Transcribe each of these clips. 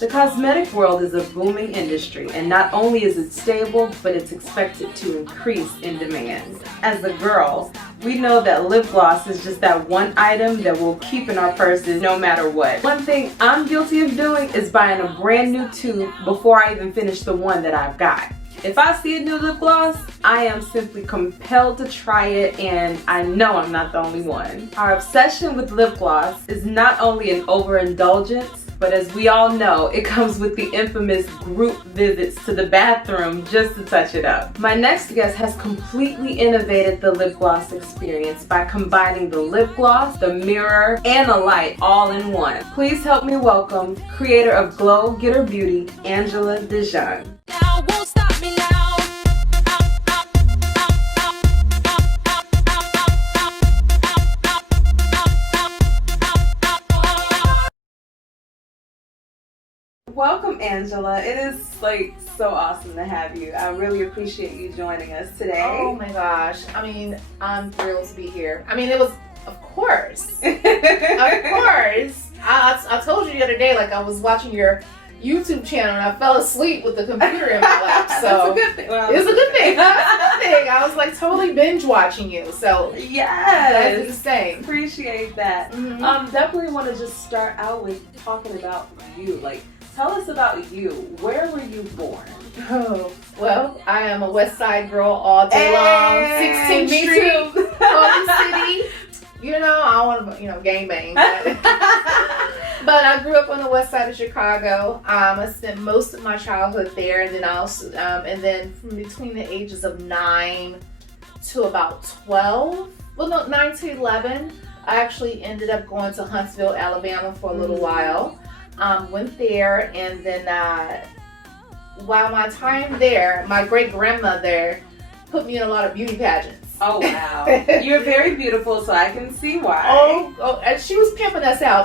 The cosmetic world is a booming industry, and not only is it stable, but it's expected to increase in demand. As a girl, we know that lip gloss is just that one item that we'll keep in our purses no matter what. One thing I'm guilty of doing is buying a brand new tube before I even finish the one that I've got. If I see a new lip gloss, I am simply compelled to try it, and I know I'm not the only one. Our obsession with lip gloss is not only an overindulgence, but as we all know, it comes with the infamous group visits to the bathroom just to touch it up. My next guest has completely innovated the lip gloss experience by combining the lip gloss, the mirror, and the light all in one. Please help me welcome creator of Glow Getter Beauty, Angela Dejun. Now won't stop me now. Welcome, Angela. It is so awesome to have you. I really appreciate you joining us today. Oh my gosh. I mean, I'm thrilled to be here. I mean, it was, of course. Of course. I told you the other day, I was watching your YouTube channel and I fell asleep with the computer in my lap. So That's a good thing. Well, it's a good thing. It's a good thing. I was totally binge watching you. So yes, that's the same. Appreciate that. Mm-hmm. Definitely want to just start out with talking about you. Tell us about you. Where were you born? Oh, well, I am a West Side girl all day long. 16th Street, Holy City. I don't want to, gangbang. But I grew up on the West Side of Chicago. I spent most of my childhood there, and then also, and then from between the ages of 9 to about 12, 9 to 11, I actually ended up going to Huntsville, Alabama for a little while. Went there, and then while my time there, my great grandmother put me in a lot of beauty pageants. Oh wow, you're very beautiful, so I can see why. Oh, and she was pimping us out.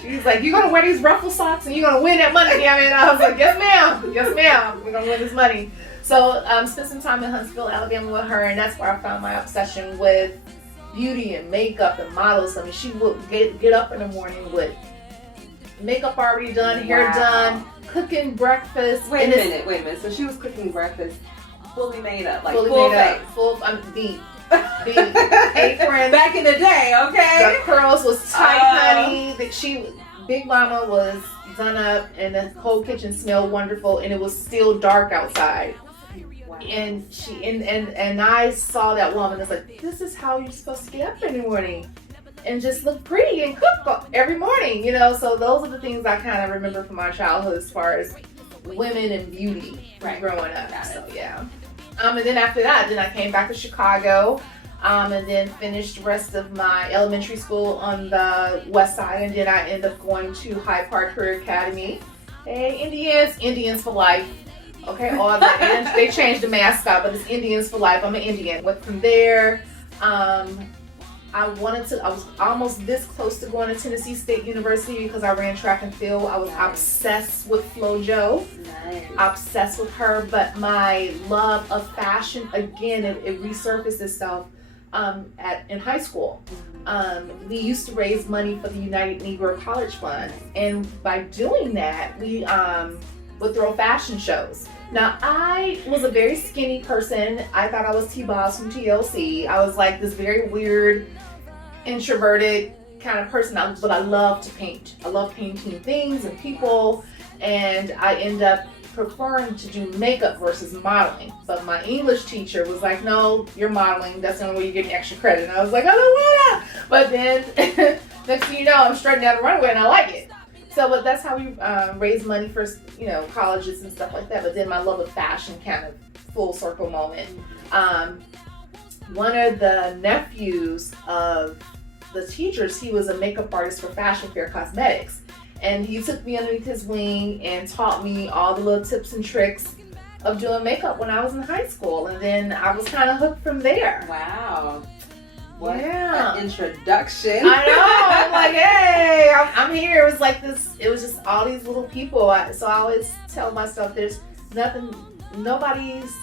She's like, "You're gonna wear these ruffle socks, and you're gonna win that money." And I was like, "Yes, ma'am. Yes, ma'am. We're gonna win this money." So, spent some time in Huntsville, Alabama, with her, and that's where I found my obsession with beauty and makeup and models. I mean, she would get up in the morning with makeup already done, hair done, cooking breakfast. Wait a minute. So she was cooking breakfast, fully made up, fully full made face. up, deep apron. Back in the day, okay. The curls was tight, honey. Big Mama was done up, and the whole kitchen smelled wonderful, and it was still dark outside. Wow. And and I saw that woman. It's like, this is how you're supposed to get up in the morning and just look pretty and cook every morning, So those are the things I kind of remember from my childhood as far as women and beauty growing up. So yeah. And then after that, I came back to Chicago, and then finished the rest of my elementary school on the West Side, and then I ended up going to Hyde Park Career Academy. Hey, Indians for life. Okay, and they changed the mascot, but it's Indians for life. I'm an Indian. Went from there. I was almost this close to going to Tennessee State University because I ran track and field. I was obsessed with FloJo. Nice. Obsessed with her, but my love of fashion, again, it resurfaced itself in high school. We used to raise money for the United Negro College Fund, and by doing that, we would throw fashion shows. Now, I was a very skinny person. I thought I was T-Boss from TLC. I was this very weird, introverted kind of person, but I love to paint. I love painting things and people, and I end up preferring to do makeup versus modeling. But my English teacher was like, "No, you're modeling. That's the only way you get an extra credit." And I was like, "I don't want to." But then, next thing you know, I'm strutting down the runway, and I like it. So, but that's how we raise money for, colleges and stuff like that. But then my love of fashion kind of full circle moment. One of the nephews of the teachers, he was a makeup artist for Fashion Fair Cosmetics. And he took me underneath his wing and taught me all the little tips and tricks of doing makeup when I was in high school. And then I was kind of hooked from there. Wow. What an introduction. I know. I'm like, hey, I'm here. It was this. It was just all these little people. So I always tell myself, there's nobody's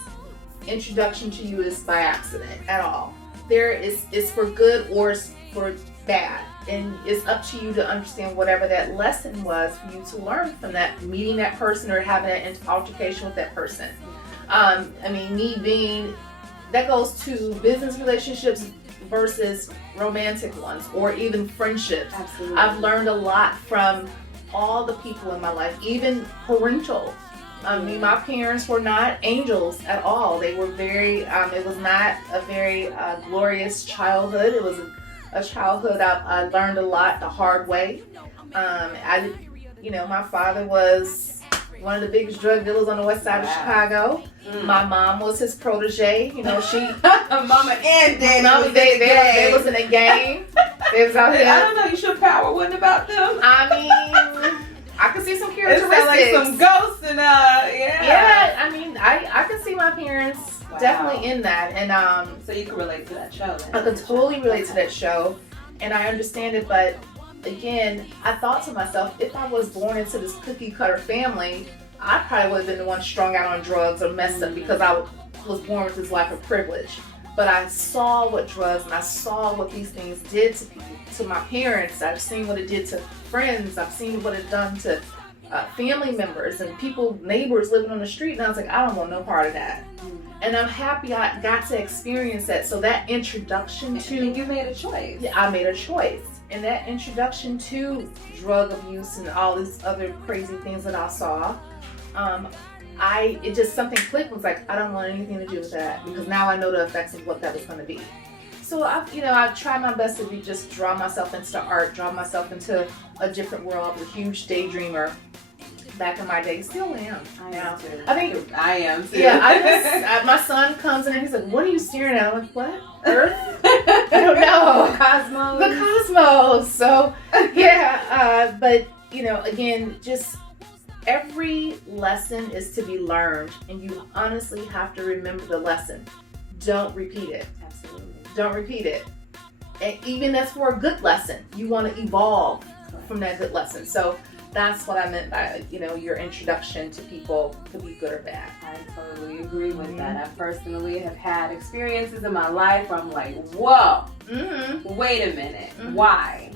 introduction to you is by accident at all. It's for good or it's for bad. And it's up to you to understand whatever that lesson was for you to learn from that, meeting that person or having that altercation with that person. I mean, that goes to business relationships versus romantic ones, or even friendships. Absolutely. I've learned a lot from all the people in my life, even parental. I mean, my parents were not angels at all. They were very, it was not a very glorious childhood. It was a childhood I learned a lot the hard way. My father was one of the biggest drug dealers on the west side of Chicago. My mom was his protege. She Mama and Daddy they was in a gang. They was out here. I don't know. You sure power wasn't about them? I mean, I could see some characteristics. It sounds like some ghosts and Yeah, I mean, I could see my parents definitely in that, and so you can relate to that show. Then. I could totally relate to that show, and I understand it. But again, I thought to myself, if I was born into this cookie cutter family, I probably would have been the one strung out on drugs or messed up because I was born with this life of privilege. But I saw what drugs and I saw what these things did to people, to my parents. I've seen what it did to friends. I've seen what it done to family members and people, neighbors living on the street. And I was like, I don't want no part of that. And I'm happy I got to experience that. So that introduction to... And you made a choice. Yeah, I made a choice. And that introduction to drug abuse and all these other crazy things that I saw, it just something clicked. Was like, I don't want anything to do with that because now I know the effects of what that was going to be. So I tried my best to just draw myself into art, draw myself into a different world. I was a huge daydreamer back in my day. Still am. I am too. Yeah, my son comes in and he's like, "What are you staring at?" I'm like, "What? Earth?" I don't know. The cosmos. So yeah, but again, just every lesson is to be learned, and you honestly have to remember the lesson. Don't repeat it. Absolutely. Don't repeat it. And even that's for a good lesson, you want to evolve from that good lesson. So that's what I meant by, your introduction to people could be good or bad. I totally agree with that. I personally have had experiences in my life where I'm like, whoa, wait a minute, why?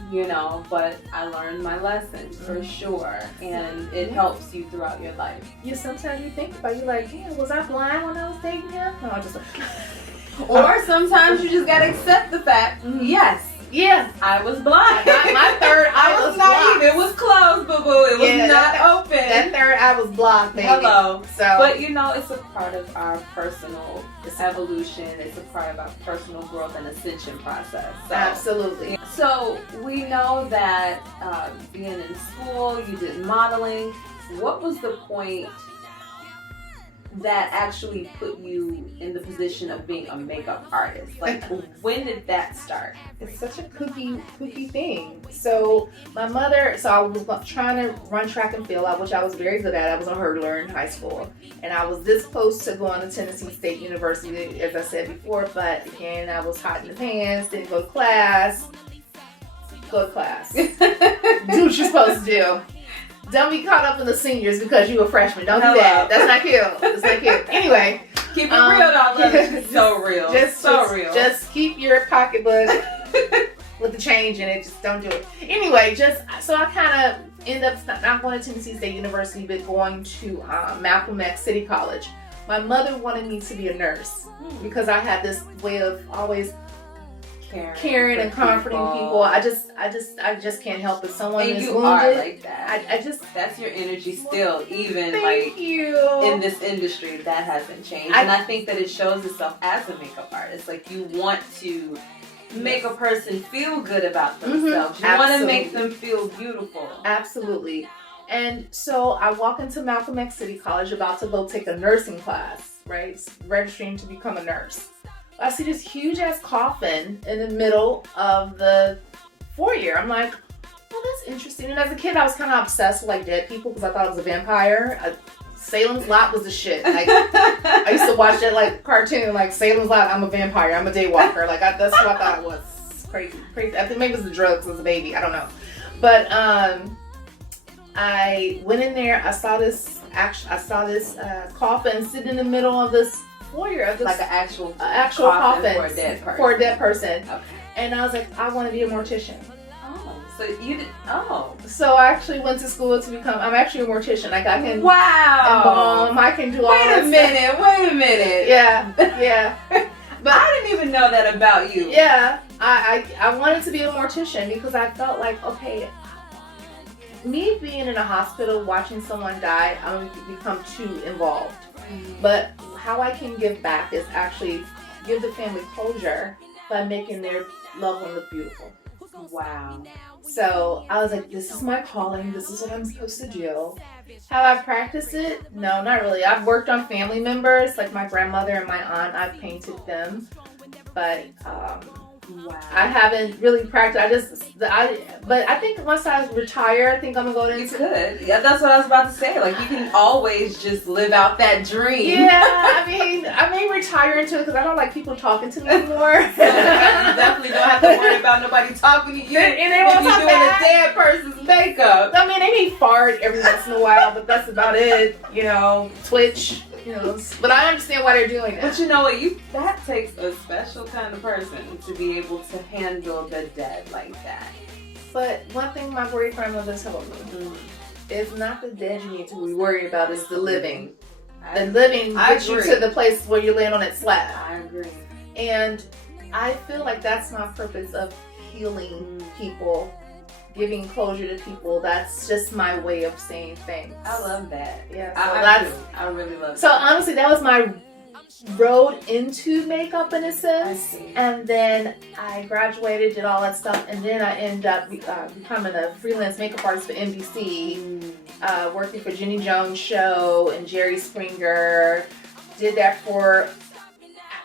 But I learned my lesson for sure, and it helps you throughout your life. Sometimes you think about it, you're like, yeah, was I blind when I was dating him? No, I just or sometimes you just gotta accept the fact, yes. Yeah, I was blind. My third eye was blocked. It was closed, boo-boo. It was not open. That third eye was blocked, baby. Hello. So, but it's a part of our personal evolution. It's a part of our personal growth and ascension process. So, absolutely. So we know that being in school, you did modeling. What was the point that actually put you in the position of being a makeup artist? Like, when did that start? It's such a kooky thing. So my mother, I was trying to run track and field, which I was very good at. I was a hurdler in high school, and I was this close to going to Tennessee State University, as I said before. But again, I was hot in the pants, didn't go to class. Go to class. Do what you're supposed to do. Don't be caught up in the seniors because you a freshman. Don't do that. That's not cute. That's not cute. Anyway. Keep it real, though. It's so real. Real. Just keep your pocketbook with the change in it. Just don't do it. Anyway, so I kind of end up not going to Tennessee State University, but going to Malcolm X City College. My mother wanted me to be a nurse because I had this way of always caring and comforting people. I just can't help it. Someone and is you wounded. Are like that. I just that's your energy still, even thank you. In this industry. That hasn't changed, and I think that it shows itself as a makeup artist. Like, you want to make a person feel good about themselves. You want to make them feel beautiful. Absolutely. And so I walk into Malcolm X City College, about to go take a nursing class, right? Registering to become a nurse. I see this huge ass coffin in the middle of the foyer. I'm like, oh, that's interesting. And as a kid, I was kind of obsessed with like dead people because I thought it was a vampire. Salem's Lot was the shit. Like, I used to watch that like cartoon, like Salem's Lot. I'm a vampire. I'm a daywalker. Like, that's what I thought it was. Crazy. I think maybe it was the drugs as a baby. I don't know. But I went in there. I saw this coffin sitting in the middle of this foyer, of this, like an actual coffin for a dead person. Okay. and I was like, I want to be a mortician. Oh, so you did? Oh, So I actually went to school to become. I'm actually a mortician. Like I can wow. embalm. I can do all Wait that a minute. Wait a minute. Yeah. But I didn't even know that about you. yeah, I wanted to be a mortician because I felt like, okay, me being in a hospital watching someone die, I'm going to become too involved. But how I can give back is actually give the family closure by making their loved one look beautiful. Wow. So I was like, this is my calling. This is what I'm supposed to do. Have I practiced it? No, not really. I've worked on family members, like my grandmother and my aunt. I've painted them, but Wow. I haven't really practiced. But I think once I retire, I think I'm gonna go You into. could. Yeah, that's what I was about to say. Like, you can always just live out that dream. Yeah, I may retire into it because I don't like people talking to me anymore. You definitely don't have to worry about nobody talking to you. And they won't if talk you're doing back. a dead person's makeup. I mean, they may fart every once in a while, but that's about it. You know, twitch. You know, but I understand why they're doing it. But you know what? That takes a special kind of person to be able to handle the dead like that. But one thing my boyfriend always told me is not the dead you need to be worried about, it's the living. The living gets you to the place where you land on that slab. I agree. And I feel like that's my purpose of healing people, giving closure to people. That's just my way of saying thanks. I love that. Yeah, I really love so that. honestly, that was my road into makeup in a I sense. see. And then I graduated, did all that stuff, and then I ended up becoming a freelance makeup artist for NBC, working for Jenny Jones Show and Jerry Springer. Did that for.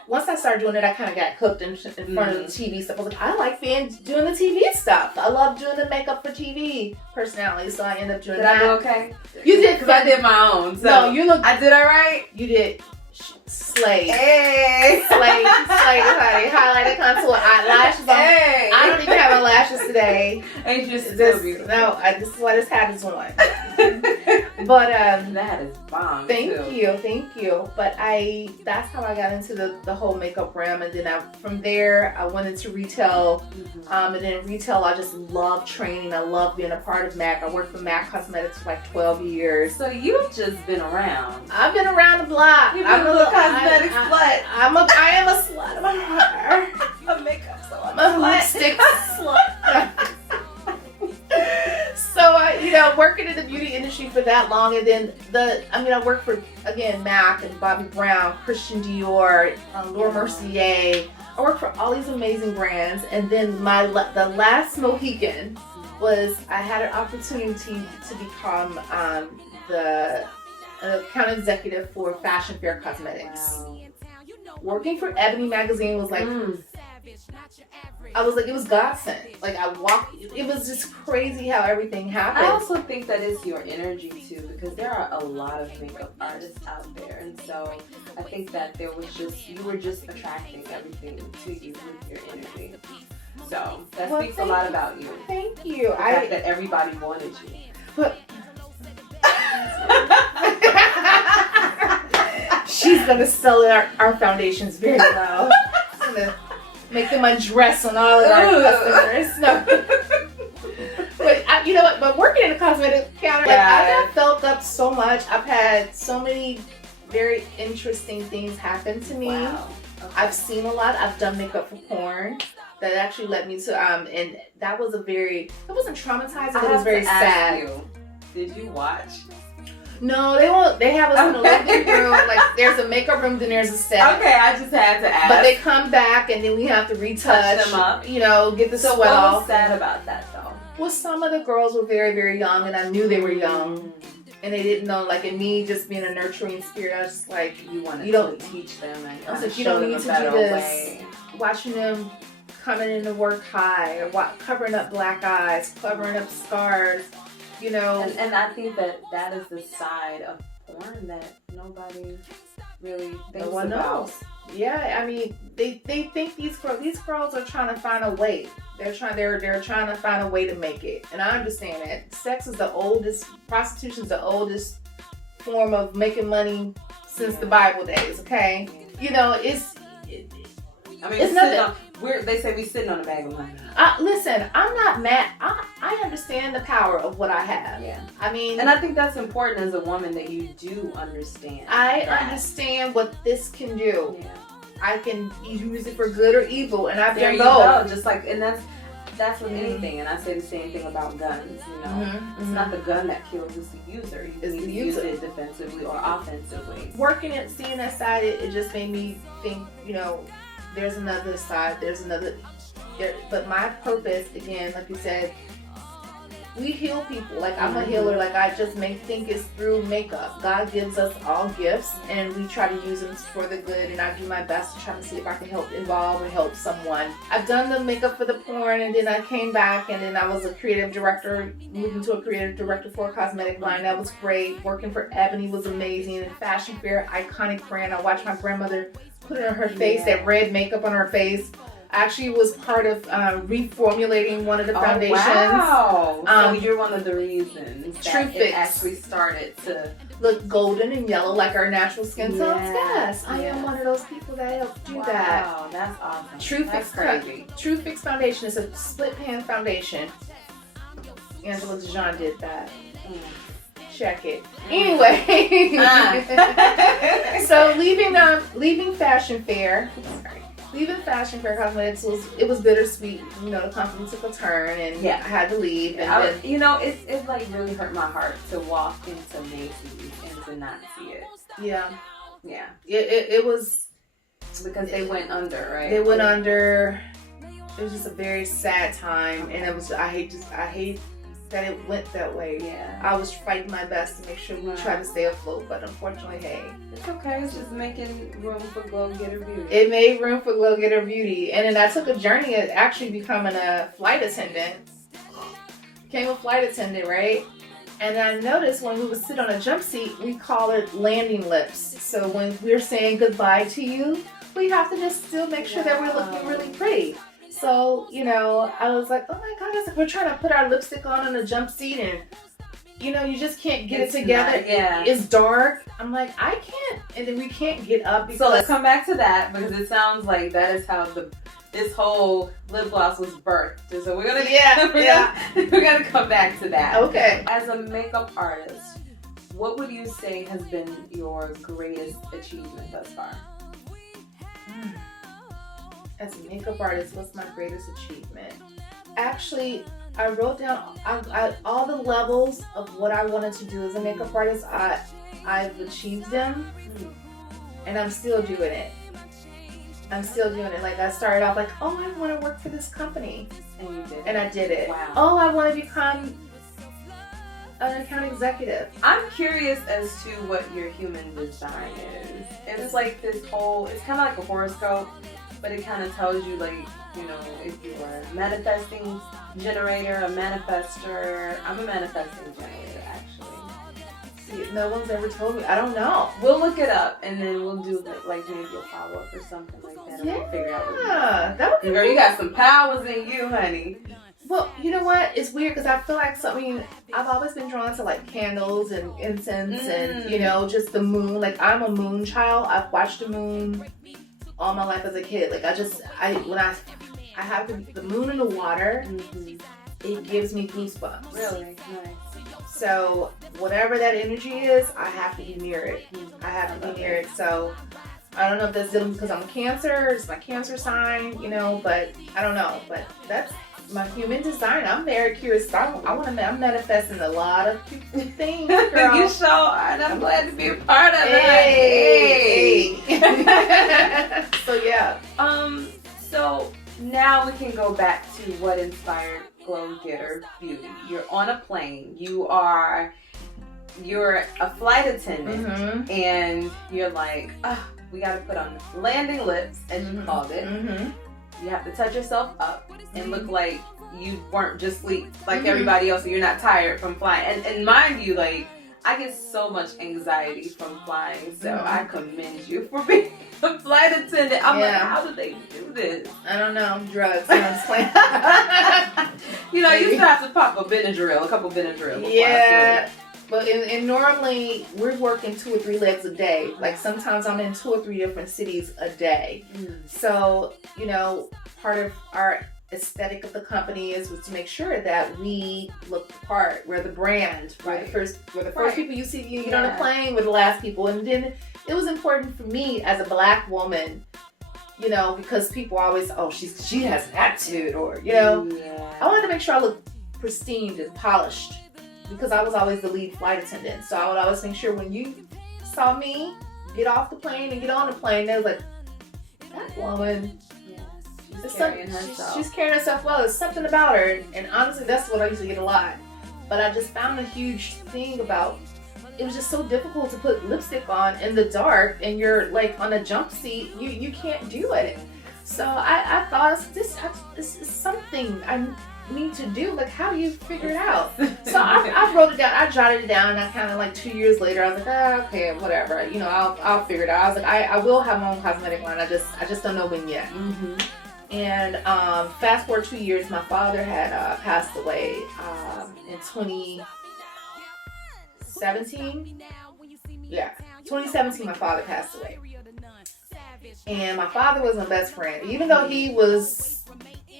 Once I started doing it, I kind of got hooked in front of the TV stuff. I was like, I like doing the TV stuff. I love doing the makeup for TV personalities, so I ended up doing that. Did I do okay? You did, because I did my own. So no, you look. I did all right. You did. Slay. Hey. Slay, honey. Highlighter, contour, eyelashes on. Hey. I don't even have eyelashes today. Ain't you still This, beautiful? no, this is what this hat is on. But that is bomb. thank too. you. But that's how I got into the whole makeup realm, and then from there I went into retail. And then retail, I just love training. I love being a part of MAC. I worked for MAC Cosmetics for like 12 years. So you've just been around. I've been around the block. You've been a little cosmetic slut. I am a slut. I'm a A makeup slut. I'm a lipstick slut. So I, working in the beauty industry for that long, and then I worked for again MAC and Bobbi Brown, Christian Dior, Laura Mercier. I worked for all these amazing brands, and then the last Mohican was I had an opportunity to become the account executive for Fashion Fair Cosmetics. Working for Ebony magazine was like. I was like, it was God sent. Like it was just crazy how everything happened. I also think that is your energy too, because there are a lot of makeup artists out there, and so I think that you were just attracting everything to you with your energy. So that speaks a lot about you. Thank you. The fact that everybody wanted you. But she's gonna sell our foundations very well. She's gonna make them undress on all of our customers. No. But you know what? But working in a cosmetic counter, I have felt up so much. I've had so many very interesting things happen to me. Wow. Okay. I've seen a lot. I've done makeup for porn. That actually led me to and that was it wasn't traumatizing, it was very sad. Did you watch? No, they won't. They have us in a living room. Like there's a makeup room, then there's a set. Okay, I just had to ask. But they come back and then we have to retouch them up. Get the sweat what off. was sad about that though? Well, some of the girls were very, very young, and I knew they were young, and they didn't know. Like, in me just being a nurturing spirit, I was just like, you don't teach them, and I was like, you show don't them need a to better do this. way. Watching them coming into work high, or covering up black eyes, covering up scars, And I think that is the side of porn that nobody really thinks no one about. knows. Yeah, I mean, they think these girls are trying to find a way. They're trying to find a way to make it, and I understand that. Sex is prostitution is the oldest form of making money since the Bible days. Okay, it's I mean, it's nothing. they say we sitting on a bag of money. Listen, I'm not mad. I understand the power of what I have. Yeah. I mean, and I think that's important as a woman that you do understand. I that. understand what this can do. Yeah. I can use it for good or evil, and I've done There you both. go. Just like, and that's with anything. And I say the same thing about guns. You know, it's not the gun that kills; it's the user. You can use it defensively or offensively. Working at seeing that side, it just made me think. You know, there's another side. There's another. But my purpose, again, like you said, we heal people. Like I'm a healer. Like I just think it's through makeup. God gives us all gifts, and we try to use them for the good. And I do my best to try to see if I can help someone. I've done the makeup for the porn, and then I came back, and then I was a creative director, moved into a creative director for a cosmetic line. That was great. Working for Ebony was amazing. And Fashion Fair, iconic brand. I watched my grandmother put it on her face, that red makeup on her face. Actually was part of reformulating one of the foundations. Wow! So you're one of the reasons that it actually started to look golden and yellow like our natural skin tones. Yes, I am one of those people that help do that. Wow, that's awesome. True Fix Foundation is a split pan foundation. Angela Dejun did that. Check it. Anyway, so leaving Fashion Fair. Leaving Fashion Fair Cosmetics was bittersweet. You know, the company took a turn, and I had to leave. And you know, it like really hurt my heart to walk into Macy's and to not see it. Yeah. It was because they went under, right? They went under. It was just a very sad time, and it was. I hate that it went that way. Yeah. I was fighting my best to make sure we try to stay afloat, but unfortunately, hey. It's okay. It's just making room for Glow Getter Beauty. It made room for Glow Getter Beauty. And then I took a journey at actually becoming a flight attendant. Became a flight attendant, right? And I noticed when we would sit on a jump seat, we call it landing lips. So when we're saying goodbye to you, we have to just still make sure that we're looking really pretty. So, you know, I was like, oh my God, it's like we're trying to put our lipstick on a jump seat, and, you know, you just can't get it together. It's dark. I'm like, I can't. And then we can't get up. So let's come back to that, because it sounds like that is how this whole lip gloss was birthed. So we're gonna come back to that. Okay. As a makeup artist, what would you say has been your greatest achievement thus far? As a makeup artist, what's my greatest achievement? Actually, I wrote down all the levels of what I wanted to do as a makeup artist. I've achieved them, and I'm still doing it. Like I started off like, oh, I want to work for this company, and you did, and I did it. Wow. Oh, I want to become an account executive. I'm curious as to what your human design is. It's like this whole. It's kind of like a horoscope. But it kind of tells you, like, you know, if you are a manifesting generator, a manifester. I'm a manifesting generator, actually. See, no one's ever told me. I don't know. We'll look it up, and then we'll do like maybe a follow-up or something like that. And we'll figure out what that would be girl, you got some powers in you, honey. Well, you know what? It's weird because I feel like I've always been drawn to like candles and incense and, you know, just the moon. Like I'm a moon child. I've watched the moon all my life as a kid. Like when I have the moon in the water, it gives me goosebumps. Really? Nice. So whatever that energy is, I have to be near it. I have to be near it. So I don't know if that's because I'm a Cancer, it's my Cancer sign, you know, but I don't know. But that's my human design. I'm very curious. I'm manifesting a lot of things, girl. You sure are, and I'm glad to be a part of it. Hey. So yeah. So now we can go back to what inspired Glow Getter Beauty. You're on a plane. You're a flight attendant, and you're like, we got to put on landing lips, as you called it. You have to touch yourself up and look like you weren't just asleep like everybody else, so you're not tired from flying. And mind you, like, I get so much anxiety from flying, so I commend you for being a flight attendant. I'm like, how do they do this? I don't know. Drugs. I'm just playing. You know, you used to have to pop a couple Benadryl. Yeah. But and normally we're working 2 or 3 legs a day. Like sometimes I'm in 2 or 3 different cities a day. So, you know, part of our aesthetic of the company was to make sure that we look the part. We're the brand. We're the first people you see. You get on a plane. We're the last people. And then it was important for me as a Black woman, you know, because people always, oh, she has an attitude, or, you know, I wanted to make sure I looked pristine and polished, because I was always the lead flight attendant. So I would always make sure when you saw me get off the plane and get on the plane, they was like, that woman, she's carrying herself well. There's something about her. And honestly, that's what I used to get a lot. But I just found a huge thing about, it was just so difficult to put lipstick on in the dark, and you're like on a jump seat. You can't do it. So I thought, this is something I need to do. Like, how do you figure it out? So I wrote it down. I jotted it down, and I kind of like 2 years later, I was like, okay, whatever. You know, I'll figure it out. I was like, I will have my own cosmetic line. I just don't know when yet. And fast forward 2 years, my father had passed away in 2017. Yeah, 2017, my father passed away. And my father was my best friend. Even though he was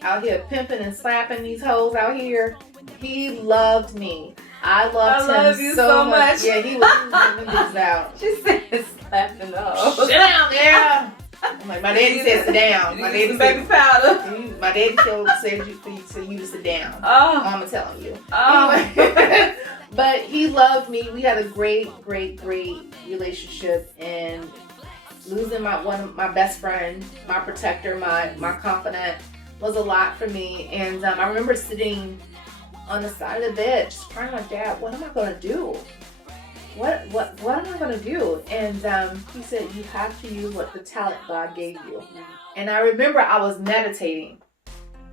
out here pimping and slapping these hoes out here, he loved me. I loved him so much. Yeah, he was pimping this out. She said slapping hoes. Sit down, yeah. I'm like, my daddy said sit down. My daddy said baby powder. My daddy said for you to sit down. Oh. Mama telling you. Oh. Anyway, but he loved me. We had a great relationship, and losing my best friend, my protector, my confidant was a lot for me. And I remember sitting on the side of the bed just crying like, Dad, what am I gonna do? What am I gonna do? And he said, you have to use what the talent God gave you. And I remember I was meditating,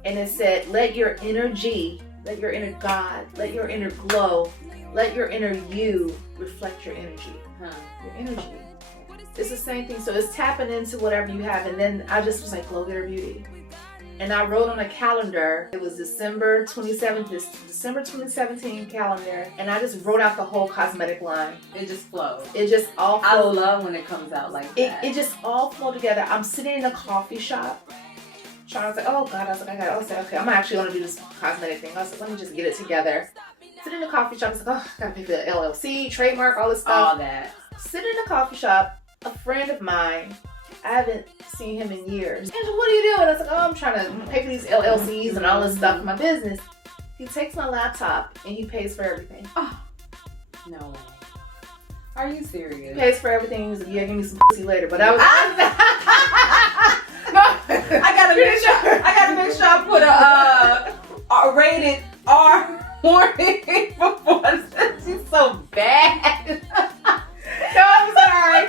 and it said, let your energy, let your inner God, let your inner glow, let your inner you reflect your energy. Your energy. It's the same thing. So it's tapping into whatever you have. And then I just was like, glow, get her beauty. And I wrote on a calendar, it was December 2017 calendar, and I just wrote out the whole cosmetic line. It just flowed. It just all flowed. I love when it comes out like that. It just all flowed together. I'm sitting in a coffee shop, trying to say, oh God, I was like, I was like, okay, I'm actually gonna do this cosmetic thing. I was like, let me just get it together. Sitting in a coffee shop, I was like, oh, I gotta pay for the LLC, trademark, all this stuff. All that. Sitting in a coffee shop, a friend of mine, I haven't seen him in years. Angela, what are you doing? I was like, oh, I'm trying to pay for these LLCs and all this stuff for my business. He takes my laptop and he pays for everything. Oh, no way. Are you serious? He pays for everything. He's like, yeah, give me some pussy later. But I was I gotta make sure I put a rated R warning before. She's so bad. No, I'm sorry.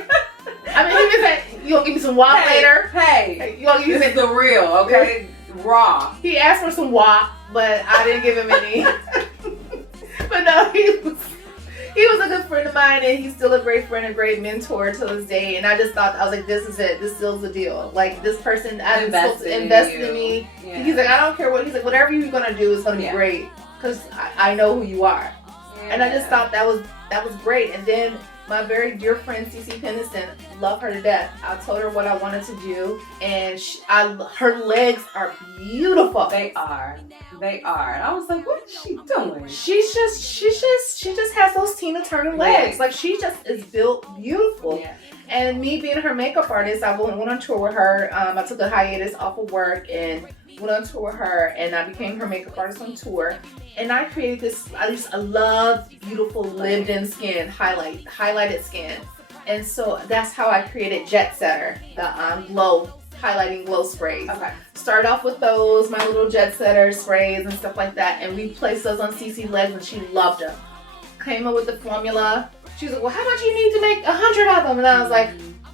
I mean, he was like, you gonna give me some WAP later? Hey, you gonna use this is the real, okay? Raw. He asked for some WAP, but I didn't give him any. But no, he was a good friend of mine, and he's still a great friend, a great mentor to this day. And I just thought, I was like, this is it. This seals the deal. Like, this person invested in me. Yeah. He's like, I don't care what. He's like, whatever you're gonna do is gonna be great, because I know who you are. Yeah. And I just thought that was great. And then my very dear friend Cece Pendleton, love her to death. I told her what I wanted to do, and her legs are beautiful. They are. And I was like, what is she doing? She just has those Tina Turner legs. Like, she just is built beautiful. Yeah. And me being her makeup artist, I went on tour with her. I took a hiatus off of work and went on tour with her, and I became her makeup artist on tour. And I created this, I love beautiful lived-in skin, highlighted skin. And so that's how I created Jet Setter, the highlighting glow sprays. Okay. Started off with those, my little Jet Setter sprays and stuff like that. And we placed those on Cece's legs, and she loved them. Came up with the formula. She was like, well, how much you need to make 100 of them? And I was like,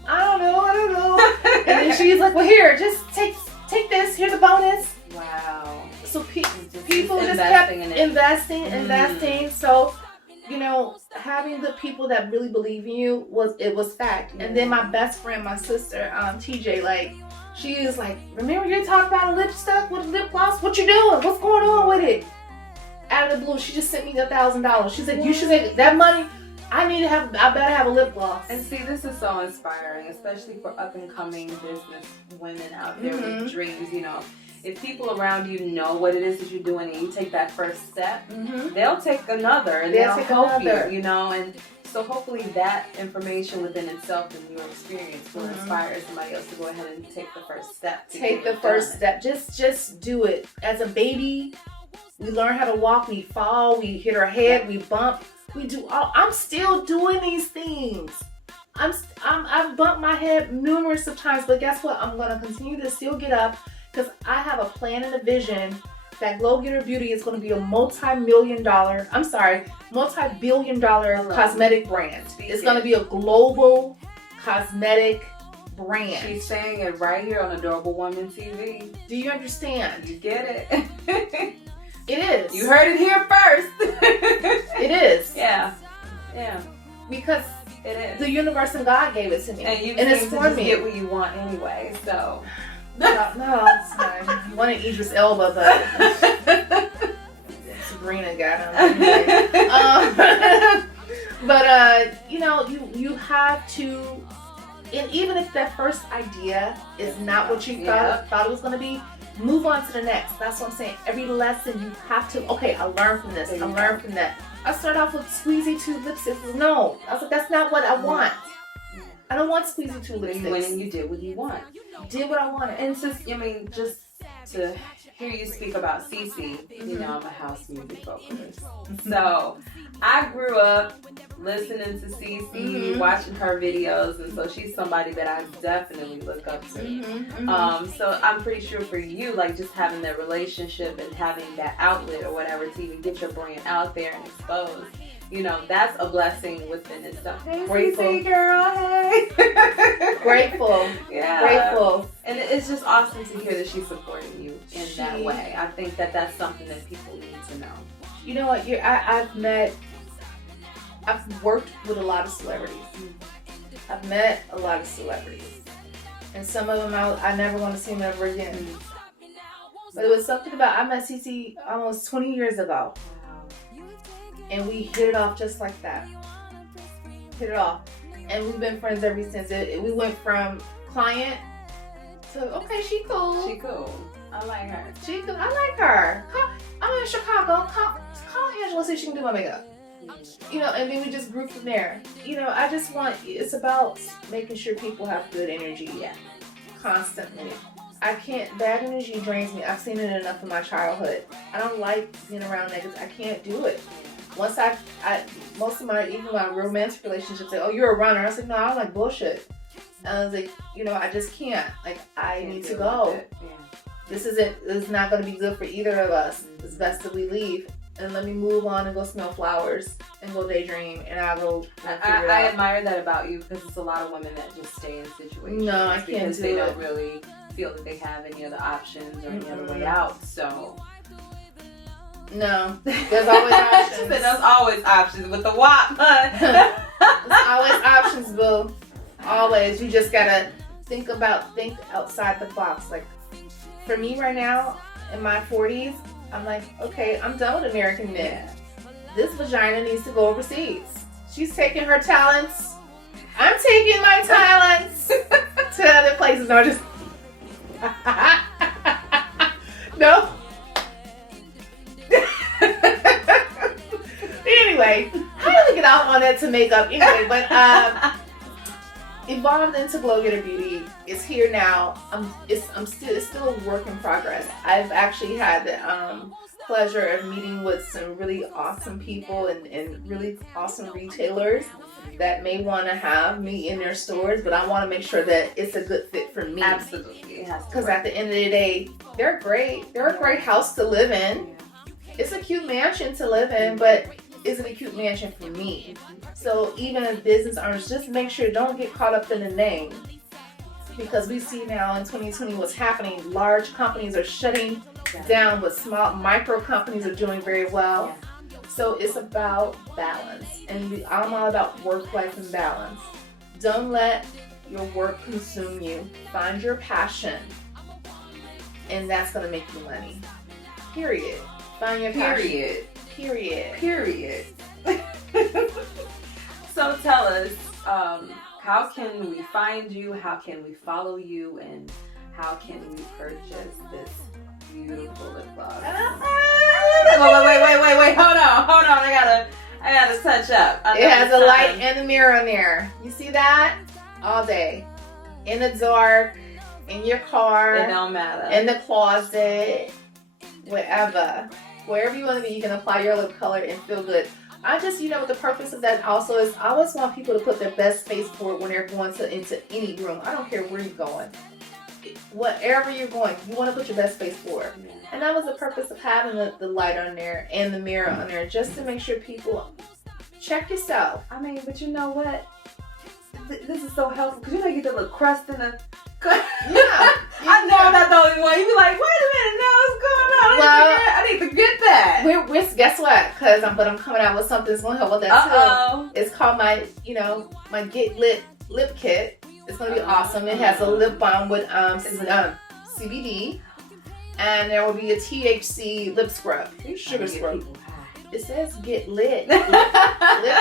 I don't know. And then she's like, well, here, just take this. Here's a bonus. Wow. So people just kept investing. So, you know, having the people that really believe in you was fact. And then my best friend, my sister, TJ, like, she is like, remember you talked about a lip stuff with a lip gloss? What you doing? What's going on with it? out of the blue, she just sent me $1,000. She said, you should take that money. I better have a lip gloss. And see, this is so inspiring, especially for up and coming business women out there with dreams. You know, if people around you know what it is that you're doing and you take that first step, they'll take another and they'll help you, you know. And so hopefully that information within itself and your experience will inspire somebody else to go ahead and take the first step. Take the first step. Just do it. As a baby, we learn how to walk, we fall, we hit our head, we bump. We do all. I'm still doing these things. I've bumped my head numerous of times, but guess what? I'm gonna continue to still get up because I have a plan and a vision that Glow Getter Beauty is gonna be a multi-billion dollar cosmetic brand. It's gonna be a global cosmetic brand. She's saying it right here on Adorable Woman TV. Do you understand? You get it? It is. You heard it here first. It is. Yeah. Because it is. The universe and God gave it to me. And you it's seem to for just me. get what you want anyway, so. No, it's fine. You wanted Idris Elba, but Sabrina got him anyway. But you know, you have to, and even if that first idea is not what you thought it was going to be, move on to the next. That's what I'm saying. Every lesson you have to, okay, I learned from this, I learned from that. I started off with squeezy tube lipsticks. No, I was like, that's not what I want. I don't want squeezy tube lipsticks. You went and you did what you want. Did what I wanted. And just to hear you speak about Cece, you know, I'm a house music vocalist. So I grew up listening to Cece, watching her videos, and so she's somebody that I definitely look up to. So I'm pretty sure for you, like just having that relationship and having that outlet or whatever to even get your brand out there and exposed, you know, that's a blessing within itself. Hey, grateful. Cece girl, hey. Grateful. Yeah. Grateful. And it's just awesome to hear that she's supporting you in that way. I think that that's something that people need to know. You know what? I've worked with a lot of celebrities. I've met a lot of celebrities. And some of them I never want to see them ever again. But it was something about, I met Cece almost 20 years ago. And we hit it off just like that. Hit it off. And we've been friends ever since. We went from client to, okay, she cool. She cool. I like her. She cool. I like her. I'm in Chicago. Call Angela, see if she can do my makeup. You know, and then we just grew from there. You know, I just it's about making sure people have good energy. Yeah. Constantly. Bad energy drains me. I've seen it enough in my childhood. I don't like being around niggas. I can't do it. Once most of even my romantic relationships say, oh, you're a runner. I said, no, I don't like bullshit. And I was like, you know, I just can't. Like, I need to go. This is not going to be good for either of us. It's best that we leave. And let me move on and go smell flowers and go daydream, and I'll go figure it out. I admire that about you because it's a lot of women that just stay in situations. No, I can't do it. Because they don't really feel that they have any other options or any other way out, so. No, there's always options. She said there's always options with the WAP, huh? There's always options, boo. Always. You just gotta think outside the box. Like, for me right now, in my 40s, I'm like, okay, I'm done with American men. This vagina needs to go overseas. She's taking her talents. I'm taking my talents to other places. No, just no. Anyway, how do we get out on that to makeup? Anyway, but evolved into Glow Getter Beauty. It's here now. It's still a work in progress. I've actually had the pleasure of meeting with some really awesome people and really awesome retailers that may want to have me in their stores, but I want to make sure that it's a good fit for me. Absolutely. Because at the end of the day, they're great. They're a great house to live in. It's a cute mansion to live in, but is it a cute mansion for me? So even as business owners, just make sure don't get caught up in the name. Because we see now in 2020 what's happening. Large companies are shutting down, but small micro companies are doing very well. So it's about balance. And I'm all about work-life and balance. Don't let your work consume you. Find your passion. And that's going to make you money. Period. Find your passion. Period. Period. So tell us, how can we find you? How can we follow you? And how can we purchase this beautiful lip gloss? Wait. Hold on. I gotta touch up. It has a light and a mirror in there. You see that? All day. In the dark, in your car. It don't matter. In the closet. Wherever you want to be, you can apply your lip color and feel good. I just, what the purpose of that also is, I always want people to put their best face forward when they're going into any room. I don't care where you're going. Wherever you're going, you want to put your best face forward. Yeah. And that was the purpose of having the light on there and the mirror on there, just to make sure people check yourself. I mean, but you know what? This is so helpful because you get that little crust in the. Yeah. I know I'm not the only one. You be like, wait a minute, now what's going on? I need to get that. We're guess what? But I'm coming out with something that's gonna help with that too. It's called my Get Lit lip kit. It's gonna be awesome. It has a lip balm with CBD, and there will be a THC lip scrub, sugar scrub. It says Get Lit lip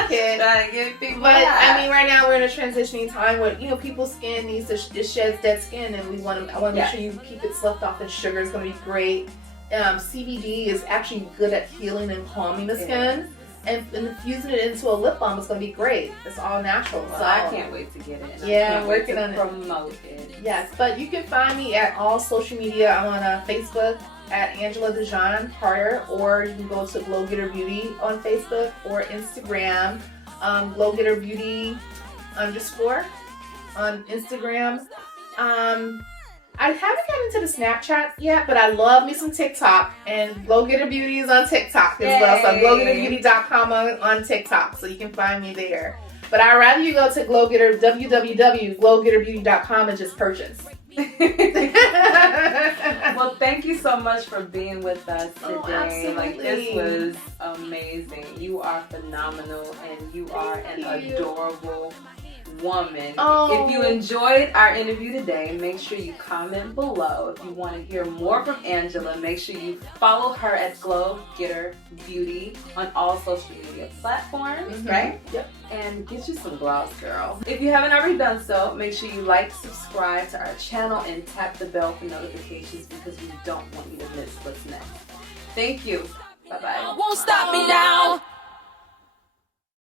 kit. Trying to get people But high. I mean, right now we're in a transitioning time where people's skin needs to shed dead skin, and I want to make sure you keep it sloughed off. And sugar is going to be great. CBD is actually good at healing and calming the skin, and infusing it into a lip balm is going to be great. It's all natural. Well, so I can't wait to get it. Yeah, working on it. Promote it. Yes, but you can find me at all social media. I'm on Facebook at Angela Dejun Carter, or you can go to Glow Getter Beauty on Facebook or Instagram, Glow Getter Beauty _ on Instagram. I haven't gotten into the Snapchat yet, but I love me some TikTok, and Glow Getter Beauty is on TikTok as well. So glowgetterbeauty.com on TikTok, so you can find me there. But I'd rather you go to www.glowgetterbeauty.com and just purchase. Well, thank you so much for being with us today. Oh, absolutely. This was amazing. You are phenomenal, and you are an adorable woman. Oh. If you enjoyed our interview today, make sure you comment below. If you want to hear more from Angela, make sure you follow her at Glow Getter Beauty on all social media platforms, right? Yep. And get you some gloss, girl. If you haven't already done so, make sure you like, subscribe to our channel, and tap the bell for notifications because we don't want you to miss what's next. Thank you. Bye-bye. Won't stop me now.